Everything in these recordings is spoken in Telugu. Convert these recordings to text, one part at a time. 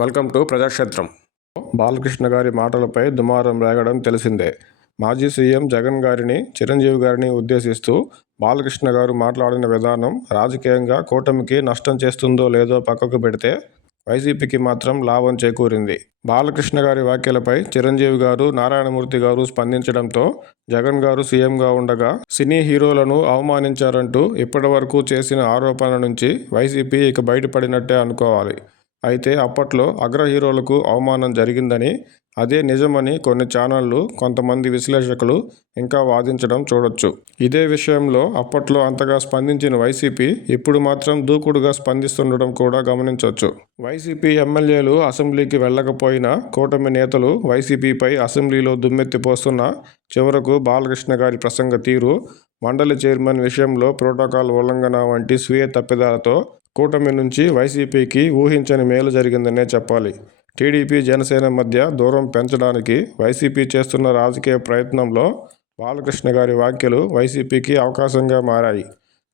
Welcome to ప్రజాక్షేత్రం. బాలకృష్ణ గారి మాటలపై దుమారం రేగడం తెలిసిందే. మాజీ సీఎం జగన్ గారిని చిరంజీవి గారిని ఉద్దేశిస్తూ బాలకృష్ణ గారు మాట్లాడిన విధానం రాజకీయంగా కూటమికి నష్టం చేస్తుందో లేదో పక్కకు పెడితే వైసీపీకి మాత్రం లాభం చేకూరింది. బాలకృష్ణ గారి వ్యాఖ్యలపై చిరంజీవి గారు నారాయణమూర్తి గారు స్పందించడంతో జగన్ గారు సీఎంగా ఉండగా సినీ హీరోలను అవమానించారంటూ ఇప్పటివరకు చేసిన ఆరోపణల నుంచి వైసీపీ ఇక బయటపడినట్టే అనుకోవాలి. అయితే అప్పట్లో అగ్ర హీరోలకు అవమానం జరిగిందని అదే నిజమని కొన్ని ఛానళ్ళు కొంతమంది విశ్లేషకులు ఇంకా వాదించడం చూడొచ్చు. ఇదే విషయంలో అప్పట్లో అంతగా స్పందించిన వైసీపీ ఇప్పుడు మాత్రం దూకుడుగా స్పందిస్తుండడం కూడా గమనించవచ్చు వైసీపీ ఎమ్మెల్యేలు అసెంబ్లీకి వెళ్ళకపోయినా కూటమి నేతలు వైసీపీపై అసెంబ్లీలో దుమ్మెత్తిపోస్తున్న చివరకు బాలకృష్ణ గారి ప్రసంగ తీరు మండలి చైర్మన్ విషయంలో ప్రోటోకాల్ ఉల్లంఘన వంటి స్వీయ తప్పిదాలతో కూటమి నుంచి వైసీపీకి ఊహించని మేలు జరిగిందనే చెప్పాలి. టీడీపీ జనసేన మధ్య దూరం పెంచడానికి వైసీపీ చేస్తున్న రాజకీయ ప్రయత్నంలో బాలకృష్ణ గారి వ్యాఖ్యలు వైసీపీకి అవకాశంగా మారాయి.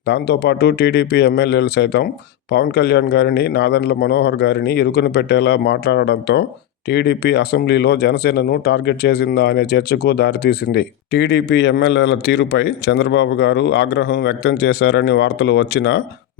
దాంతోపాటు టీడీపీ ఎమ్మెల్యేలు సైతం పవన్ కళ్యాణ్ గారిని నాదండ్ల మనోహర్ గారిని ఇరుకును పెట్టేలా మాట్లాడడంతో టీడీపీ అసెంబ్లీలో జనసేనను టార్గెట్ చేసిందా అనే చర్చకు దారితీసింది. టీడీపీ ఎమ్మెల్యేల తీరుపై చంద్రబాబు గారు ఆగ్రహం వ్యక్తం చేశారని వార్తలు వచ్చినా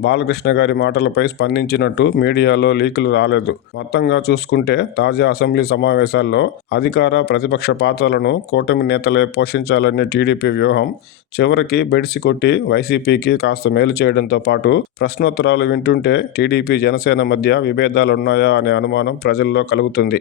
బాలకృష్ణ గారి మాటలపై స్పందించినట్టు మీడియాలో లీకులు రాలేదు. మొత్తంగా చూసుకుంటే తాజా అసెంబ్లీ సమావేశాల్లో అధికార ప్రతిపక్ష పాత్రలను కూటమి నేతలే పోషించాలనే టీడీపీ వ్యూహం చివరికి బెడిసి కొట్టి వైసీపీకి కాస్త మేలు చేయడంతో పాటు ప్రశ్నోత్తరాలు వింటుంటే టీడీపీ జనసేన మధ్య విభేదాలున్నాయా అనే అనుమానం ప్రజల్లో కలుగుతుంది.